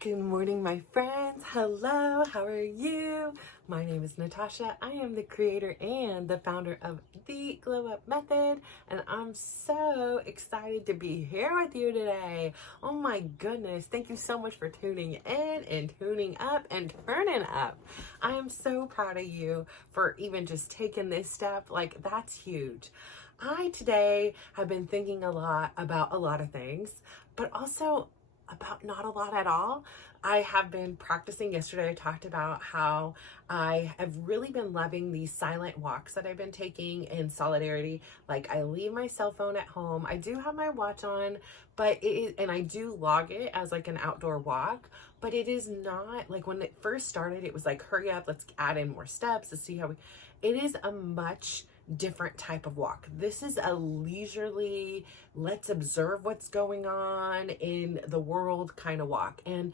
Good morning, my friends. Hello, how are you? My name is Natasha. I am the creator and the founder of the Glow Up Method, and I'm so excited to be here with you today. Oh my goodness, thank you so much for tuning in and tuning up and turning up. I am so proud of you for even just taking this step. Like, that's huge. I today have been thinking a lot about a lot of things, but also about not a lot at all. I have been practicing. Yesterday I talked about how I have really been loving these silent walks that I've been taking in solidarity. Like, I leave my cell phone at home. I do have my watch on, but it is, and I do log it as like an outdoor walk, but it is not like when it first started, it was like, hurry up, let's add in more steps to see how it is a much different type of walk. This is a leisurely, let's observe what's going on in the world kind of walk. And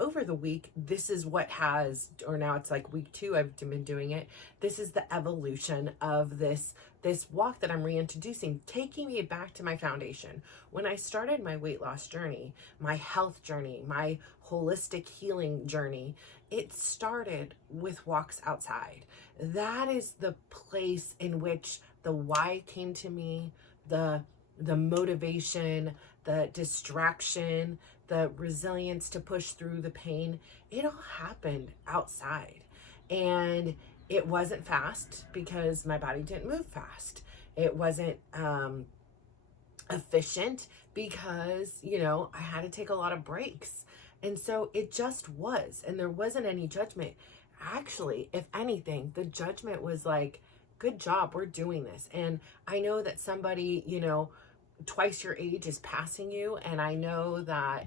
over the week, this is what has, or now it's like week 2, I've been doing it. This is the evolution of this walk that I'm reintroducing, taking me back to my foundation. When I started my weight loss journey, my health journey, my holistic healing journey, it started with walks outside. That is the place in which the why came to me, the motivation, the distraction, the resilience to push through the pain. It all happened outside. And it wasn't fast because my body didn't move fast. It wasn't efficient because, I had to take a lot of breaks. And so it just was, and there wasn't any judgment. Actually, if anything, the judgment was like, good job, we're doing this. And I know that somebody, twice your age is passing you, and I know that,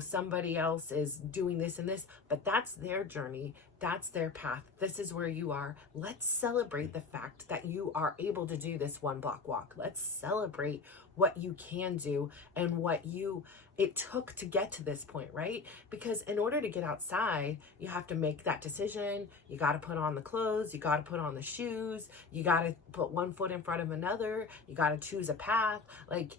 somebody else is doing this and this, but that's their journey. That's their path. This is where you are. Let's celebrate the fact that you are able to do this 1 block walk. Let's celebrate what you can do and what it took to get to this point, right? Because in order to get outside, you have to make that decision. You got to put on the clothes. You got to put on the shoes. You got to put one foot in front of another. You got to choose a path. Like,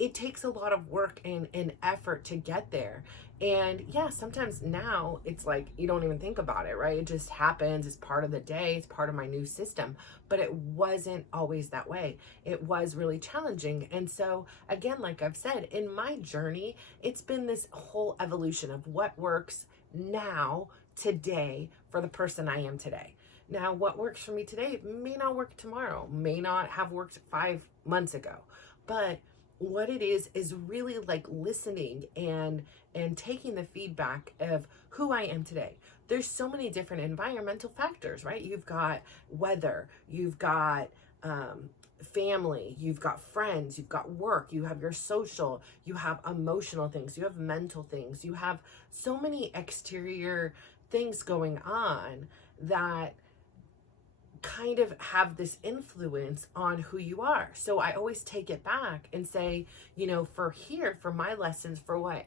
it takes a lot of work and effort to get there. And yeah, sometimes now it's like you don't even think about it, right? It just happens. It's part of the day. It's part of my new system. But it wasn't always that way. It was really challenging. And so again, like I've said, in my journey, it's been this whole evolution of what works now, today, for the person I am today. Now, what works for me today may not work tomorrow, may not have worked 5 months ago. But what it is really like listening and taking the feedback of who I am today. There's so many different environmental factors, right? You've got weather, you've got family, you've got friends, you've got work, you have your social, you have emotional things, you have mental things, you have so many exterior things going on that kind of have this influence on who you are. So I always take it back and say, for my lessons, for what,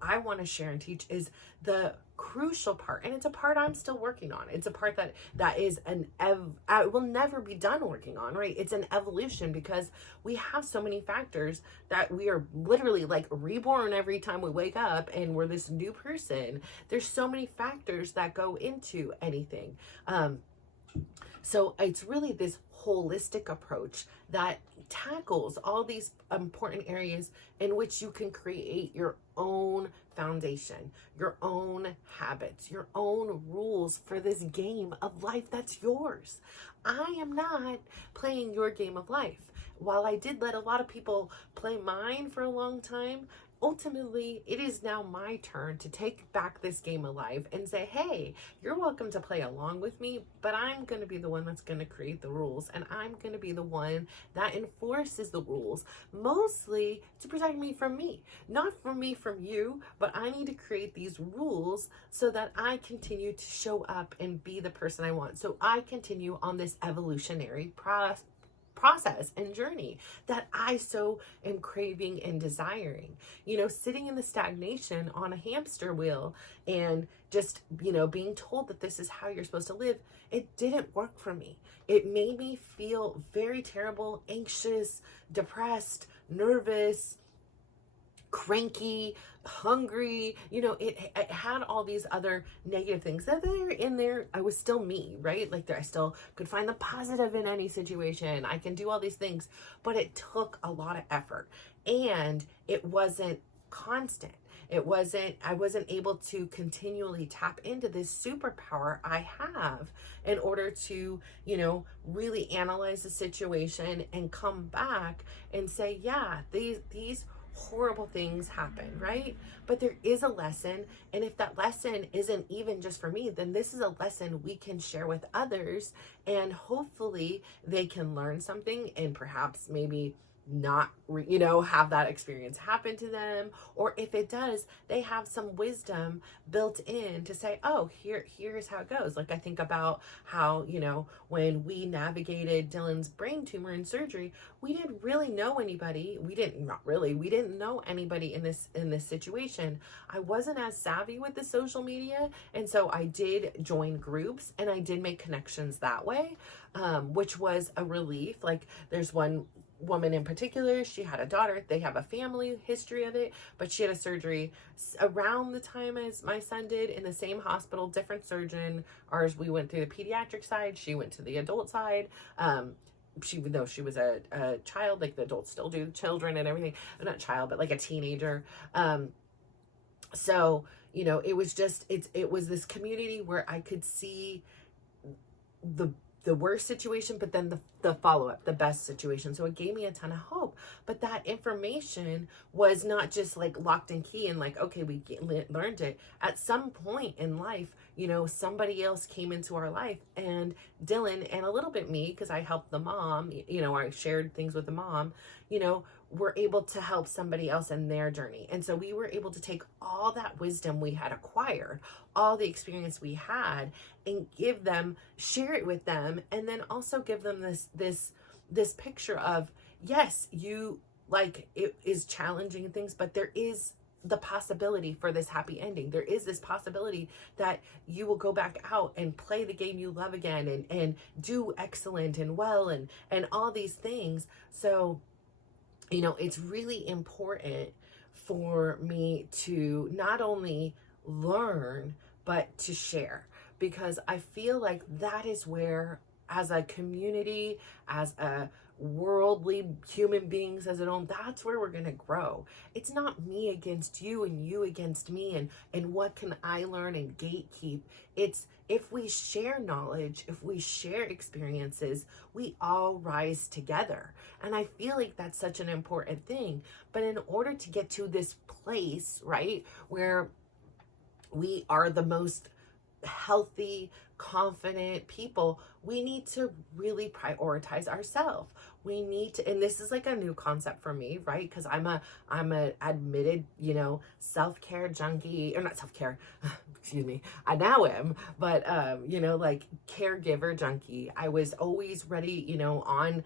I want to share and teach is the crucial part. And it's a part I'm still working on. It's a part that is I will never be done working on, right? It's an evolution because we have so many factors that we are literally like reborn every time we wake up and we're this new person. There's so many factors that go into anything. So it's really this holistic approach that tackles all these important areas in which you can create your own foundation, your own habits, your own rules for this game of life that's yours. I am not playing your game of life. While I did let a lot of people play mine for a long time, ultimately, it is now my turn to take back this game alive and say, hey, you're welcome to play along with me, but I'm going to be the one that's going to create the rules, and I'm going to be the one that enforces the rules, mostly to protect me from me. Not from me from you, but I need to create these rules so that I continue to show up and be the person I want. So I continue on this evolutionary process and journey that I so am craving and desiring. Sitting in the stagnation on a hamster wheel and just, being told that this is how you're supposed to live, it didn't work for me. It made me feel very terrible, anxious, depressed, nervous, cranky, hungry, it had all these other negative things that they're in there. I was still me, right? Like I still could find the positive in any situation. I can do all these things, but it took a lot of effort and it wasn't constant. I wasn't able to continually tap into this superpower I have in order to, really analyze the situation and come back and say, yeah, these horrible things happen, right? But there is a lesson. And if that lesson isn't even just for me, then this is a lesson we can share with others. And hopefully they can learn something and perhaps maybe not have that experience happen to them, or if it does, they have some wisdom built in to say, oh, here's how it goes. Like I think about how when we navigated Dylan's brain tumor in surgery, we didn't really know anybody. We didn't know anybody in this situation. I wasn't as savvy with the social media, and so I did join groups and I did make connections that way, which was a relief. Like there's one woman in particular, she had a daughter, they have a family history of it, but she had a surgery around the time as my son did in the same hospital, different surgeon. Ours, we went through the pediatric side, she went to the adult side. Though she was a child, like the adults still do children and everything, not child, but like a teenager. So it was just, it was this community where I could see the worst situation, but then the follow-up, the best situation. So it gave me a ton of hope. But that information was not just like locked and key and like, okay, we learned it. At some point in life, somebody else came into our life, and Dylan and a little bit me, because I helped the mom, I shared things with the mom, were able to help somebody else in their journey. And so we were able to take all that wisdom we had acquired, all the experience we had, and share it with them, and then also give them this picture of, yes, it is challenging and things, but there is the possibility for this happy ending. There is this possibility that you will go back out and play the game you love again and do excellent and well and all these things. So it's really important for me to not only learn, but to share, because I feel like that is where, as a community, as a worldly human beings, as that's where we're going to grow. It's not me against you and you against me and what can I learn and gatekeep. It's if we share knowledge, if we share experiences, we all rise together. And I feel like that's such an important thing. But in order to get to this place, right, where we are the most healthy, confident people, we need to really prioritize ourselves. We need to, and this is like a new concept for me, right? Because I'm a admitted, self-care junkie, or not self-care, excuse me, I now am, but like caregiver junkie. I was always ready, on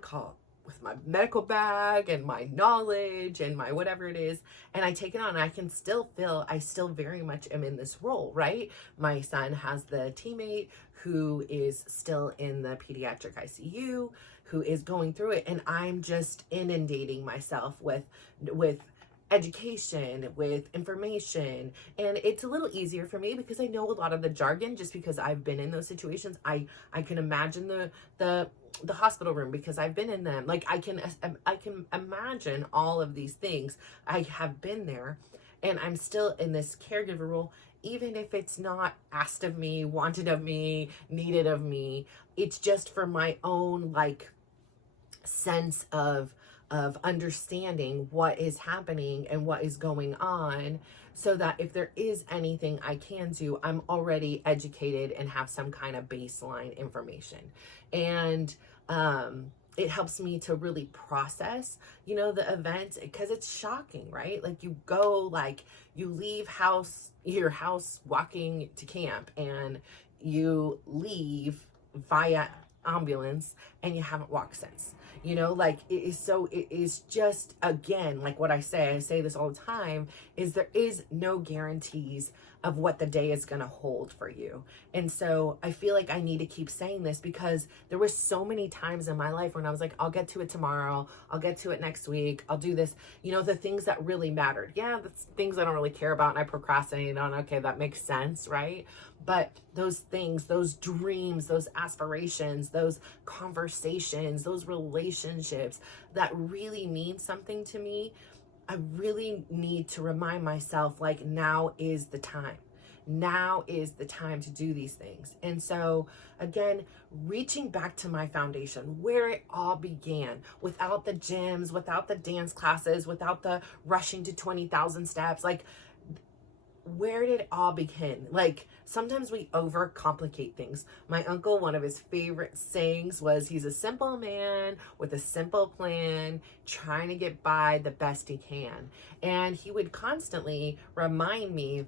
call with my medical bag and my knowledge and my whatever it is, and I take it on. I can still feel I still very much am in this role, right? My son has the teammate who is still in the pediatric ICU, who is going through it, and I'm just inundating myself with education, with information. And it's a little easier for me because I know a lot of the jargon, just because I've been in those situations. I can imagine the hospital room because I've been in them. Like I can imagine all of these things. I have been there, and I'm still in this caregiver role, even if it's not asked of me, wanted of me, needed of me. It's just for my own sense of understanding what is happening and what is going on, so that if there is anything I can do, I'm already educated and have some kind of baseline information. And it helps me to really process, the event, because it's shocking, right? Like you go, you leave your house walking to camp, and you leave via ambulance, and you haven't walked since. like it is just, again, like what I say this all the time, is there is no guarantees of what the day is going to hold for you. And so I feel like I need to keep saying this, because there were so many times in my life when I was like, I'll get to it tomorrow, I'll get to it next week, I'll do this, the things that really mattered. Yeah, that's things I don't really care about and I procrastinate on. Okay, that makes sense, right? But those things, those dreams, those aspirations, those conversations, those relationships that really mean something to me, I really need to remind myself, like, now is the time. Now is the time to do these things. And so, again, reaching back to my foundation, where it all began, without the gyms, without the dance classes, without the rushing to 20,000 steps, like, where did it all begin? Like, sometimes we overcomplicate things. My uncle, one of his favorite sayings was, he's a simple man with a simple plan, trying to get by the best he can. And he would constantly remind me,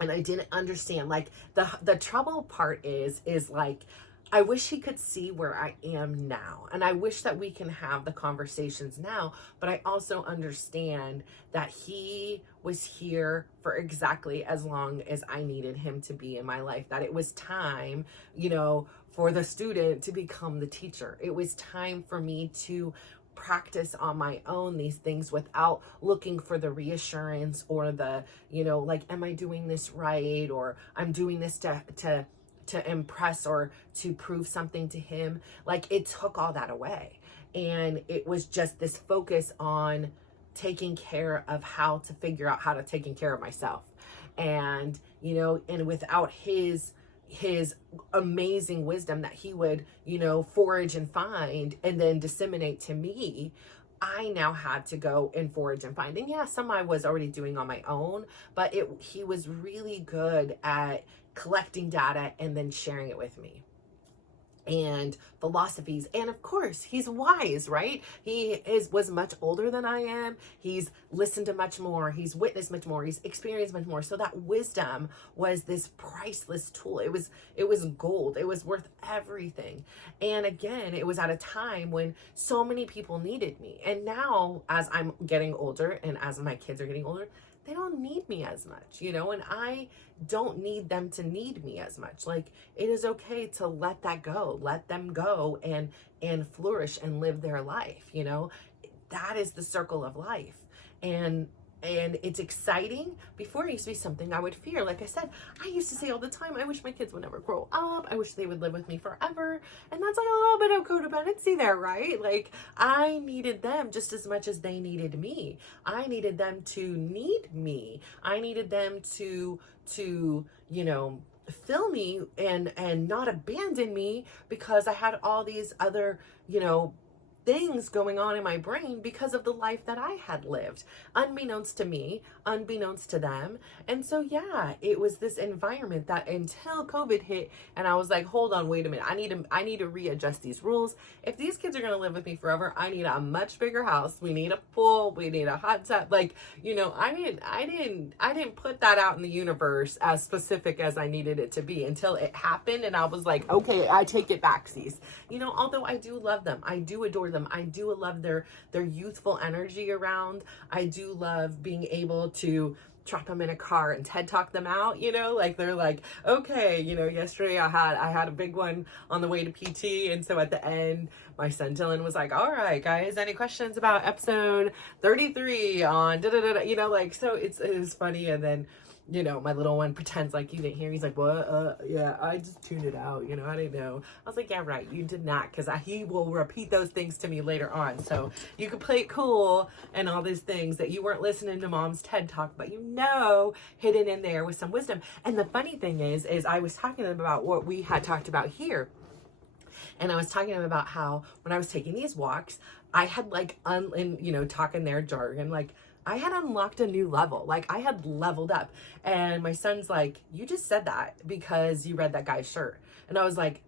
and I didn't understand, like, the trouble part is like, I wish he could see where I am now. And I wish that we can have the conversations now, but I also understand that he was here for exactly as long as I needed him to be in my life, that it was time, for the student to become the teacher. It was time for me to practice on my own these things without looking for the reassurance or the, like, am I doing this right? Or I'm doing this to impress or to prove something to him. Like, it took all that away. And it was just this focus on taking care of how to figure out how to taking care of myself. And, and without his amazing wisdom that he would, forage and find and then disseminate to me, I now had to go and forage and find. And yeah, some I was already doing on my own, but he was really good at collecting data and then sharing it with me, and philosophies. And of course, he's wise, right? He was much older than I am. He's listened to much more. He's witnessed much more. He's experienced much more. So that wisdom was this priceless tool. It was gold. It was worth everything. And again, it was at a time when so many people needed me. And now, as I'm getting older and as my kids are getting older, they don't need me as much, and I don't need them to need me as much. Like, it is okay to let that go, let them go and flourish and live their life. That is the circle of life. And it's exciting. Before, it used to be something I would fear. Like I said, I used to say all the time, I wish my kids would never grow up. I wish they would live with me forever. And that's like a little bit of codependency there, right? Like, I needed them just as much as they needed me. I needed them to need me. I needed them to fill me and not abandon me, because I had all these other, things going on in my brain because of the life that I had lived, unbeknownst to me, unbeknownst to them. And so, yeah, it was this environment that, until COVID hit, and I was like, hold on, wait a minute. I need to readjust these rules. If these kids are going to live with me forever, I need a much bigger house. We need a pool. We need a hot tub. Like, I didn't put that out in the universe as specific as I needed it to be until it happened. And I was like, okay, I take it back, sis. Although I do love them, I do adore them. I do love their youthful energy around. I do love being able to drop them in a car and TED talk them out, like, they're like, okay, yesterday I had a big one on the way to PT. And so at the end, my son Dylan was like, all right, guys, any questions about episode 33 on like, so it was funny. And then, my little one pretends like he didn't hear. He's like, what? Yeah, I just tuned it out. I didn't know. I was like, yeah, right. You did not. Because he will repeat those things to me later on. So you could play it cool and all these things that you weren't listening to mom's TED talk, but hidden in there with some wisdom. And the funny thing is I was talking to them about what we had talked about here. And I was talking to them about how when I was taking these walks, I had like, talking their jargon, like, I had unlocked a new level. Like, I had leveled up. And my son's like, you just said that because you read that guy's shirt. And I was like,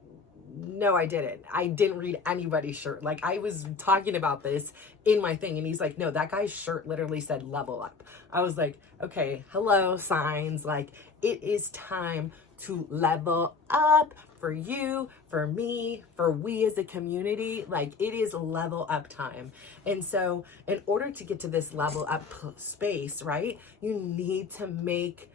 no, I didn't. I didn't read anybody's shirt. Like, I was talking about this in my thing, and he's like, no, that guy's shirt literally said level up. I was like, okay, hello, signs. Like, it is time to level up for you, for me, for we as a community. Like, it is level up time. And so in order to get to this level up space, right, you need to make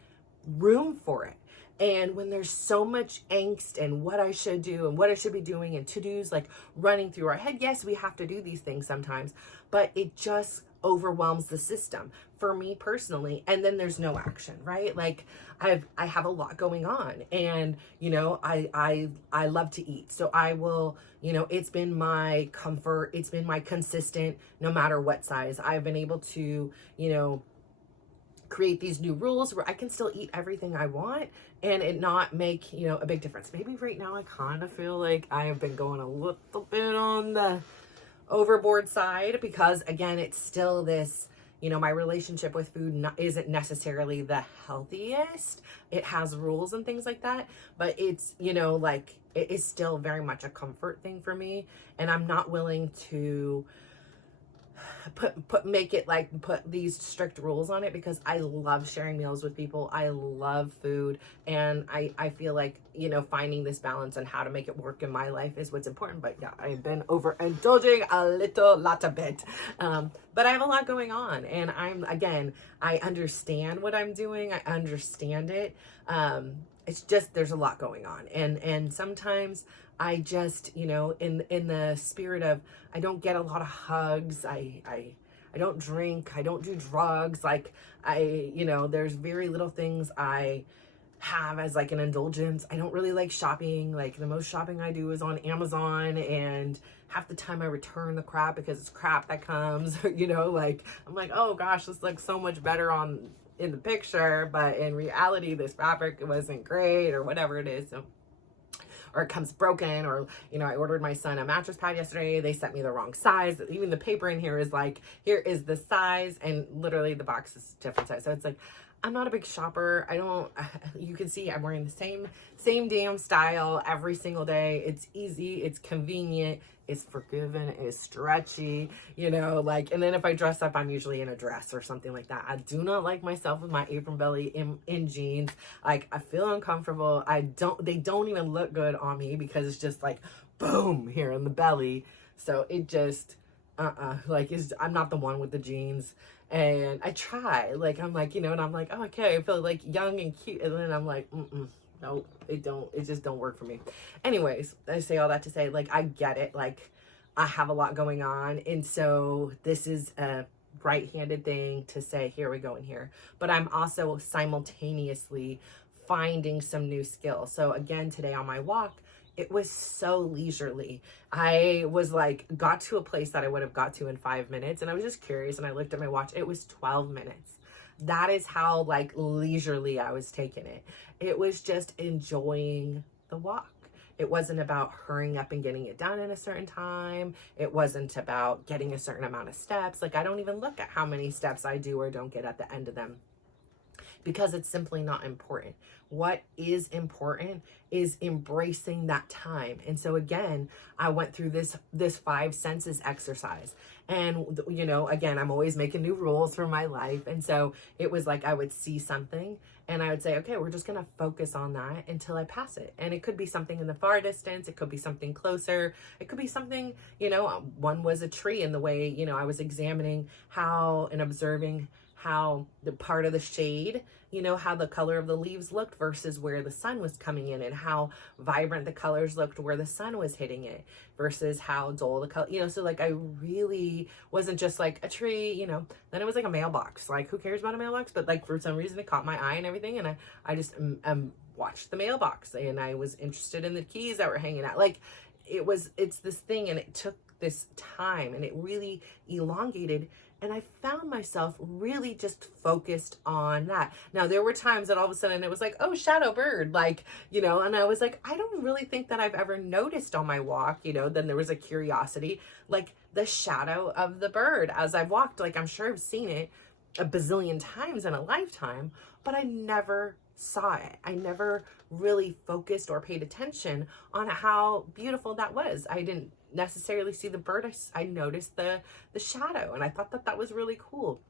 room for it. And when there's so much angst and what I should do and what I should be doing and to-dos like running through our head, yes, we have to do these things sometimes, but it just overwhelms the system for me personally. And then there's no action, right? Like I have a lot going on, and you know, I love to eat. So I will, you know, it's been my comfort, it's been my consistent, no matter what size. I've been able to, you know, create these new rules where I can still eat everything I want and it not make, you know, a big difference. Maybe right now I kind of feel like I have been going a little bit on the overboard side, because again, it's still this, you know, my relationship with food isn't necessarily the healthiest. It has rules and things like that, but it's, you know, like it is still very much a comfort thing for me. And I'm not willing to make it like put these strict rules on it, because I love sharing meals with people. I love food, and I feel like, you know, finding this balance and how to make it work in my life is what's important. But yeah, I've been overindulging a lot a bit, but I have a lot going on, and I understand what I'm doing. I understand it. It's just, there's a lot going on, and sometimes I just, you know, in the spirit of, I don't get a lot of hugs. I don't drink. I don't do drugs. Like you know, there's very little things I have as like an indulgence. I don't really like shopping. Like the most shopping I do is on Amazon, and half the time I return the crap because it's crap that comes, you know, like I'm like, oh gosh, this looks so much better in the picture, but in reality, this fabric wasn't great or whatever it is. So, or it comes broken, or, you know, I ordered my son a mattress pad yesterday. They sent me the wrong size. Even the paper in here is like, here is the size, and literally the box is different size. So it's like, I'm not a big shopper. You can see I'm wearing the same damn style every single day. It's easy. It's convenient. It's forgiving. It's stretchy, you know, like, and then if I dress up, I'm usually in a dress or something like that. I do not like myself with my apron belly in jeans. Like, I feel uncomfortable. They don't even look good on me, because it's just like, boom, here in the belly. So it just, like, I'm not the one with the jeans. And I try, like, I'm like, you know, and I'm like, oh, okay, I feel like young and cute. And then I'm like, no, it just don't work for me. Anyways, I say all that to say, like, I get it. Like, I have a lot going on. And so this is a right-handed thing to say, here we go in here. But I'm also simultaneously finding some new skills. So again, today on my walk, it was so leisurely. I was like, got to a place that I would have got to in 5 minutes. And I was just curious, and I looked at my watch. It was 12 minutes. That is how like leisurely I was taking it. It was just enjoying the walk. It wasn't about hurrying up and getting it done in a certain time. It wasn't about getting a certain amount of steps. Like, I don't even look at how many steps I do or don't get at the end of them, because it's simply not important. What is important is embracing that time. And so again, I went through this 5 senses exercise, and you know, again, I'm always making new rules for my life. And so it was like, I would see something and I would say, okay, we're just going to focus on that until I pass it. And it could be something in the far distance. It could be something closer. It could be something, you know, one was a tree, in the way, you know, I was examining how and observing how the part of the shade, you know, how the color of the leaves looked versus where the sun was coming in, and how vibrant the colors looked where the sun was hitting it versus how dull the color, you know. So like, I really wasn't just like a tree, you know. Then it was like a mailbox. Like, who cares about a mailbox? But like, for some reason it caught my eye and everything, and I just watched the mailbox, and I was interested in the keys that were hanging out. Like, it's this thing, and it took this time, and it really elongated. And I found myself really just focused on that. Now, there were times that all of a sudden it was like, oh, shadow bird, like, you know, and I was like, I don't really think that I've ever noticed on my walk, you know. Then there was a curiosity, like the shadow of the bird as I walked. Like, I'm sure I've seen it, a bazillion times in a lifetime, but I never saw it. I never really focused or paid attention on how beautiful that was. I didn't necessarily see the bird. I noticed the shadow, and I thought that was really cool.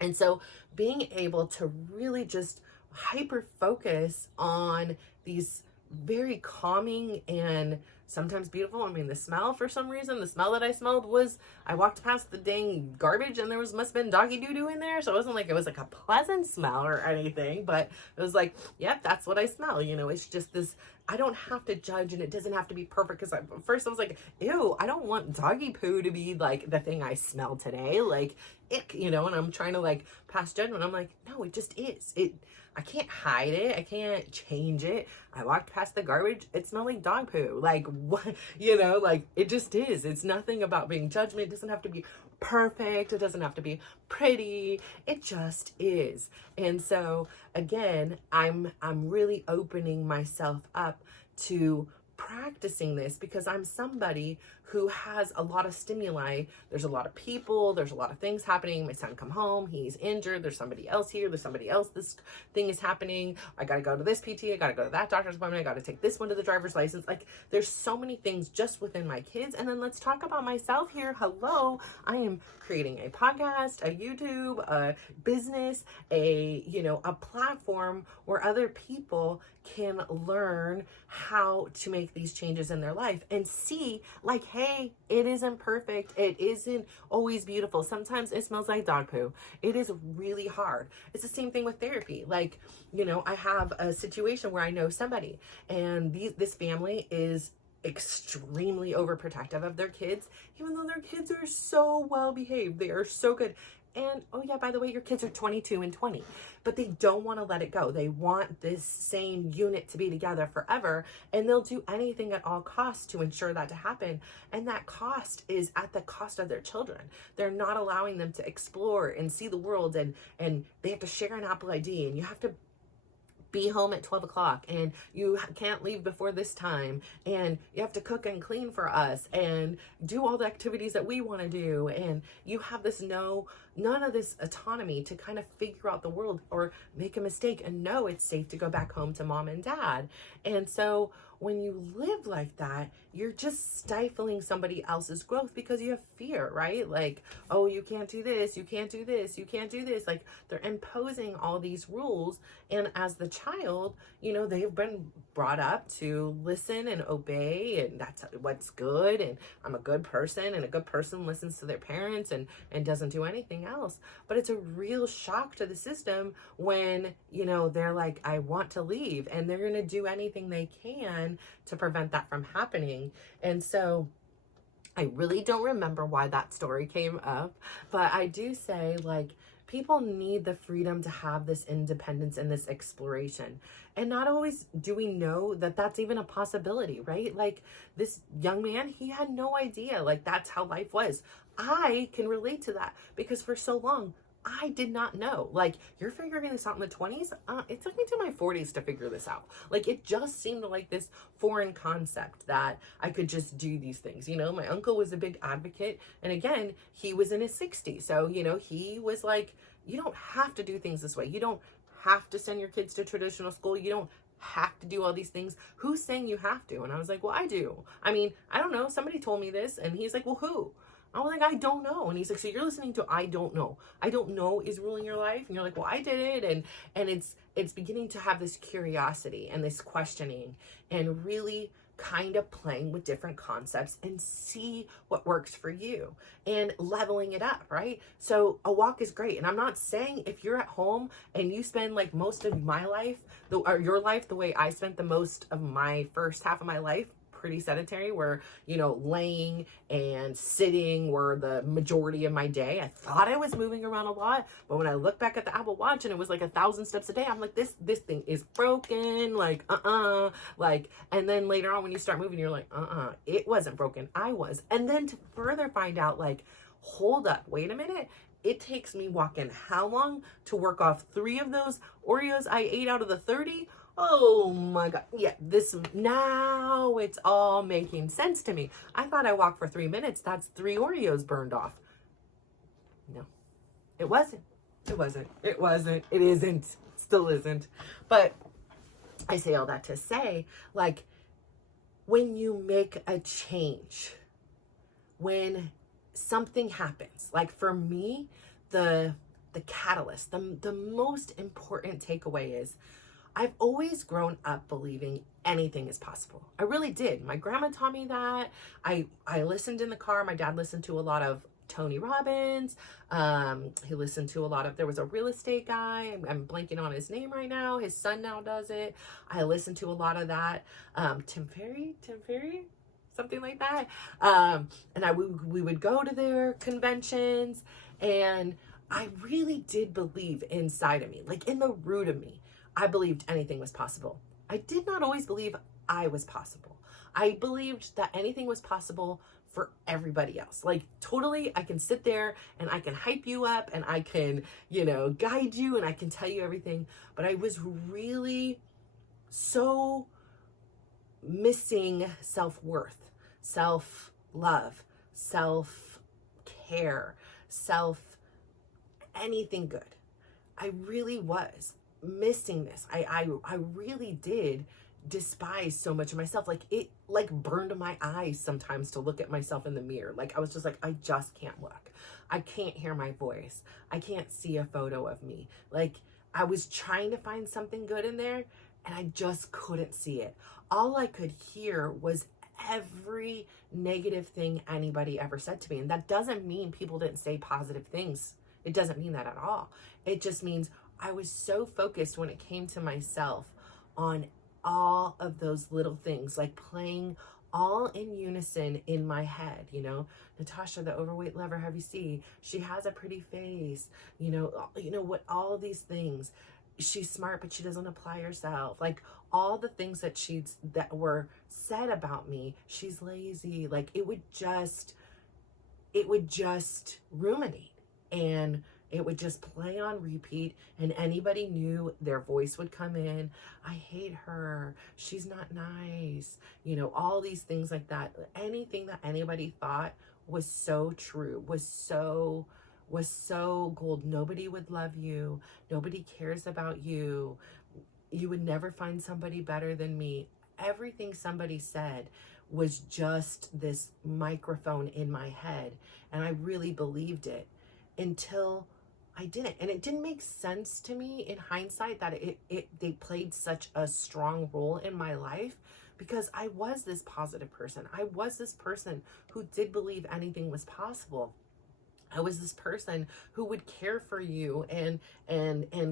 And so being able to really just hyper focus on these very calming and sometimes beautiful. I mean, the smell, for some reason, the smell that I smelled was, I walked past the dang garbage and there must have been doggy doo-doo in there. So it wasn't like it was like a pleasant smell or anything, but it was like, yep, that's what I smell. You know, it's just this, I don't have to judge, and it doesn't have to be perfect. Because first I was like, ew, I don't want doggy poo to be like the thing I smell today. Like, ick, you know, and I'm trying to like pass judgment. I'm like, no, it just is. I can't hide it. I can't change it. I walked past the garbage. It smelled like dog poo. Like, what, you know, like it just is. It's nothing about being judgment. It doesn't have to be perfect. It doesn't have to be pretty. It just is. And so again, I'm really opening myself up to practicing this, because I'm somebody who has a lot of stimuli. There's a lot of people, there's a lot of things happening. My son come home, he's injured, there's somebody else here, there's somebody else, this thing is happening. I gotta go to this PT, I gotta go to that doctor's appointment, I gotta take this one to the driver's license. Like, there's so many things just within my kids. And then let's talk about myself here. Hello, I am creating a podcast, a YouTube, a business, a platform where other people can learn how to make these changes in their life and see, like, hey, it isn't perfect. It isn't always beautiful. Sometimes it smells like dog poo. It is really hard. It's the same thing with therapy. Like, I have a situation where I know somebody, and this family is extremely overprotective of their kids, even though their kids are so well behaved. They are so good. And, oh yeah, by the way, your kids are 22 and 20, but they don't want to let it go. They want this same unit to be together forever, and they'll do anything at all costs to ensure that to happen. And that cost is at the cost of their children. They're not allowing them to explore and see the world, and they have to share an Apple ID, and you have to be home at 12 o'clock, and you can't leave before this time, and you have to cook and clean for us and do all the activities that we want to do. And you have none of this autonomy to kind of figure out the world or make a mistake and know it's safe to go back home to mom and dad. And so when you live like that, you're just stifling somebody else's growth because you have fear, right? Like, oh, you can't do this, you can't do this, you can't do this. Like, they're imposing all these rules. And as the child, they've been brought up to listen and obey, and that's what's good. And I'm a good person, and a good person listens to their parents and doesn't do anything else. But it's a real shock to the system when, they're like, I want to leave, and they're going to do anything they can to prevent that from happening. And so I really don't remember why that story came up, but I do say, like, people need the freedom to have this independence and this exploration. And not always do we know that that's even a possibility, right? Like, this young man, he had no idea, like, that's how life was. I can relate to that because for so long, I did not know. Like, you're figuring this out in the 20s? It took me to my 40s to figure this out. Like, it just seemed like this foreign concept that I could just do these things. My uncle was a big advocate. And again, he was in his 60s. So, he was like, you don't have to do things this way. You don't have to send your kids to traditional school. You don't have to do all these things. Who's saying you have to? And I was like, well, I do. I mean, I don't know. Somebody told me this. And he's like, well, who? I was like, I don't know. And he's like, so you're listening to I don't know. I don't know is ruling your life. And you're like, well, I did it. And it's beginning to have this curiosity and this questioning and really kind of playing with different concepts and see what works for you and leveling it up, right? So a walk is great. And I'm not saying if you're at home and you spend like most of my life, or your life, the way I spent the most of my first half of my life, pretty sedentary, where laying and sitting were the majority of my day. I thought I was moving around a lot, but when I look back at the Apple Watch and it was like 1,000 steps a day, I'm like, this thing is broken. Like, like, and then later on when you start moving, you're like, it wasn't broken, I was. And then to further find out, like, hold up, wait a minute, it takes me walking how long to work off 3 of those Oreos I ate out of the 30? Oh my God. Yeah, now it's all making sense to me. I thought I walked for 3 minutes. That's 3 Oreos burned off. No, it wasn't. It wasn't. It wasn't. It isn't. Still isn't. But I say all that to say, like, when you make a change, when something happens, like for me, the catalyst, the most important takeaway is I've always grown up believing anything is possible. I really did. My grandma taught me that. I listened in the car. My dad listened to a lot of Tony Robbins. He listened to a lot of, there was a real estate guy. I'm blanking on his name right now. His son now does it. I listened to a lot of that. Tim Ferry, something like that. And we would go to their conventions, and I really did believe inside of me, like in the root of me, I believed anything was possible. I did not always believe I was possible. I believed that anything was possible for everybody else. Like totally, I can sit there and I can hype you up and I can, guide you and I can tell you everything. But I was really so missing self-worth, self-love, self-care, anything good. I really was missing this. I really did despise so much of myself. Like it burned my eyes sometimes to look at myself in the mirror. Like I was just like, I just can't look. I can't hear my voice. I can't see a photo of me. Like I was trying to find something good in there and I just couldn't see it. All I could hear was every negative thing anybody ever said to me. And that doesn't mean people didn't say positive things. It doesn't mean that at all. It just means I was so focused when it came to myself on all of those little things, like playing all in unison in my head. Natasha, the overweight lover, have you seen? She has a pretty face, what, all these things. She's smart, but she doesn't apply herself. Like all the things that were said about me. She's lazy. Like it would just ruminate, and it would just play on repeat, and anybody knew, their voice would come in. I hate her. She's not nice. All these things like that. Anything that anybody thought was so true, was so gold. Nobody would love you. Nobody cares about you. You would never find somebody better than me. Everything somebody said was just this microphone in my head, and I really believed it until I didn't. And it didn't make sense to me in hindsight that they played such a strong role in my life, because I was this positive person. I was this person who did believe anything was possible. I was this person who would care for you and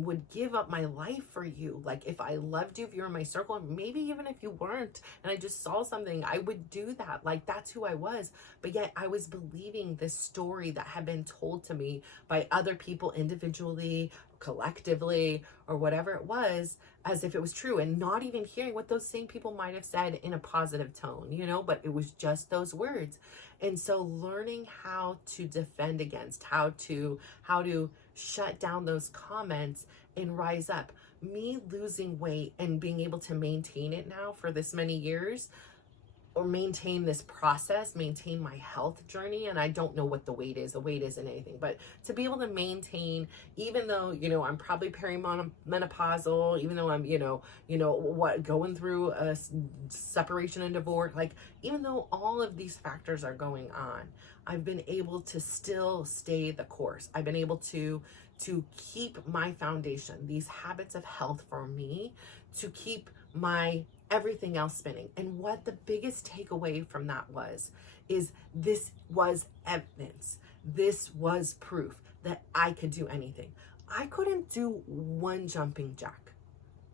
would give up my life for you. Like if I loved you, if you were in my circle, maybe even if you weren't, and I just saw something, I would do that. Like that's who I was. But yet I was believing this story that had been told to me by other people individually, collectively, or whatever it was, as if it was true, and not even hearing what those same people might have said in a positive tone, but it was just those words. And so learning how to defend against, how to shut down those comments and rise up. Me losing weight and being able to maintain it now for this many years, or maintain this process, maintain my health journey. And I don't know what the weight is. The weight isn't anything, but to be able to maintain, even though, I'm probably perimenopausal, even though I'm, going through a separation and divorce, like, even though all of these factors are going on, I've been able to still stay the course. I've been able to keep my foundation, these habits of health for me, to keep my everything else spinning. And what the biggest takeaway from that is this was evidence. This was proof that I could do anything. I couldn't do one jumping jack.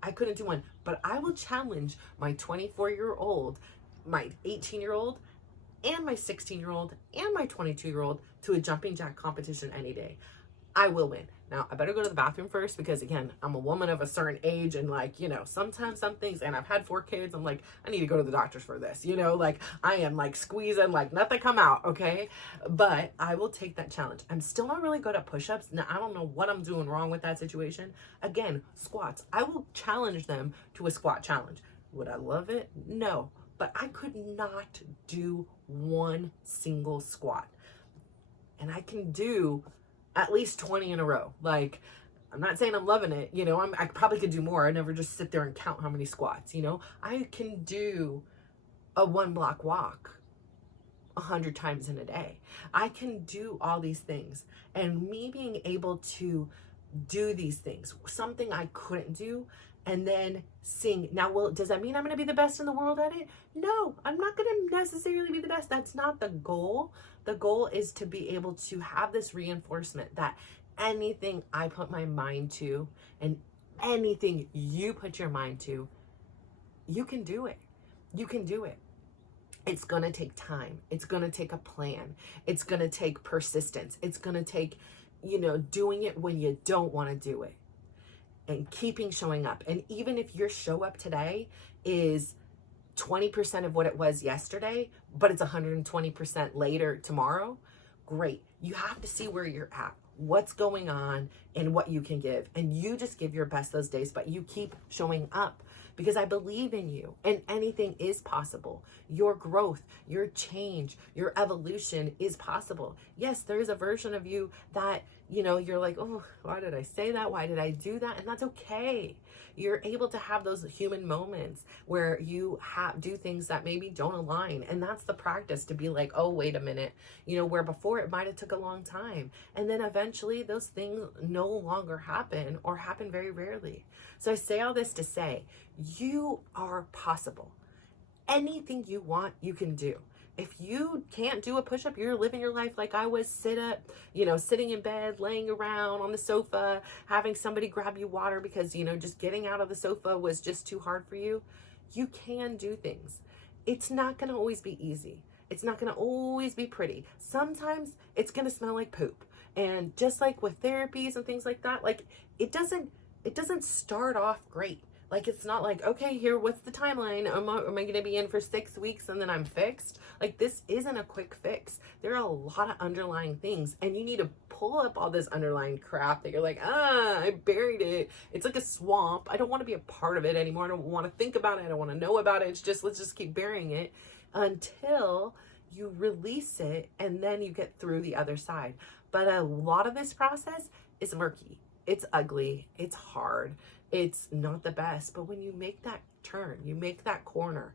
I couldn't do one, but I will challenge my 24-year-old, my 18-year-old, and my 16-year-old, and my 22-year-old to a jumping jack competition any day. I will win. Now, I better go to the bathroom first, because again, I'm a woman of a certain age, and sometimes some things, and I've had 4 kids, I'm like, I need to go to the doctors for this, I am squeezing, nothing come out, okay? But I will take that challenge. I'm still not really good at push-ups. Now, I don't know what I'm doing wrong with that situation. Again, squats. I will challenge them to a squat challenge. Would I love it? No. But I could not do one single squat. And I can do at least 20 in a row. Like, I'm not saying I'm loving it. You know, I probably could do more. I never just sit there and count how many squats, you know. I can do a 1 block walk 100 times in a day. I can do all these things. And me being able to do these things, something I couldn't do, and then seeing, now, well, does that mean I'm going to be the best in the world at it? No, I'm not going to necessarily be the best. That's not the goal. The goal is to be able to have this reinforcement that anything I put my mind to and anything you put your mind to, you can do it. You can do it. It's going to take time. It's going to take a plan. It's going to take persistence. It's going to take, you know, doing it when you don't want to do it and keeping showing up. And even if your show up today is 20% of what it was yesterday, but it's 120% later tomorrow, great. You have to see where you're at, what's going on, and what you can give. And you just give your best those days, but you keep showing up because I believe in you and anything is possible. Your growth, your change, your evolution is possible. Yes, there is a version of you that, you know, you're like, oh, why did I say that? Why did I do that? And that's okay. You're able to have those human moments where you do things that maybe don't align. And that's the practice, to be like, oh, wait a minute, you know, where before it might have took a long time. And then eventually those things no longer happen or happen very rarely. So I say all this to say, you are possible. Anything you want, you can do. If you can't do a push-up, you're living your life like I was, sitting in bed, laying around on the sofa, having somebody grab you water because, you know, just getting out of the sofa was just too hard for you. You can do things. It's not going to always be easy. It's not going to always be pretty. Sometimes it's going to smell like poop. And just like with therapies and things like that, like it doesn't start off great. Like, it's not like, okay, here, what's the timeline? Am I going to be in for 6 weeks and then I'm fixed? Like, this isn't a quick fix. There are a lot of underlying things, and you need to pull up all this underlying crap that you're like, I buried it. It's like a swamp. I don't want to be a part of it anymore. I don't want to think about it. I don't want to know about it. It's just, let's just keep burying it until you release it, and then you get through the other side. But a lot of this process is murky. It's ugly. It's hard. It's not the best. But when you make that turn, you make that corner,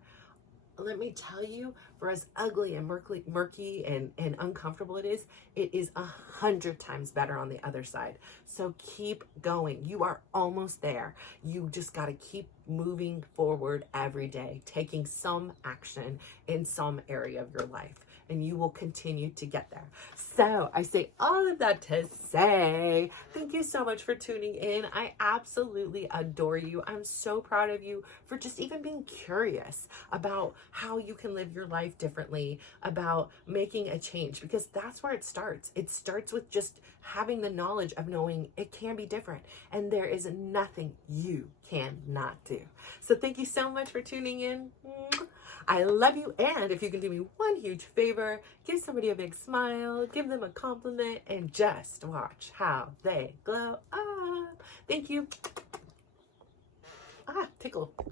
let me tell you, for as ugly and murky and uncomfortable it is 100 times better on the other side. So keep going. You are almost there. You just got to keep moving forward every day, taking some action in some area of your life, and you will continue to get there. So I say all of that to say, thank you so much for tuning in. I absolutely adore you. I'm so proud of you for just even being curious about how you can live your life differently, about making a change, because that's where it starts. It starts with just having the knowledge of knowing it can be different, and there is nothing you cannot do. So thank you so much for tuning in. I love you. And if you can do me one huge favor, give somebody a big smile, give them a compliment, and just watch how they glow up. Thank you. Tickle.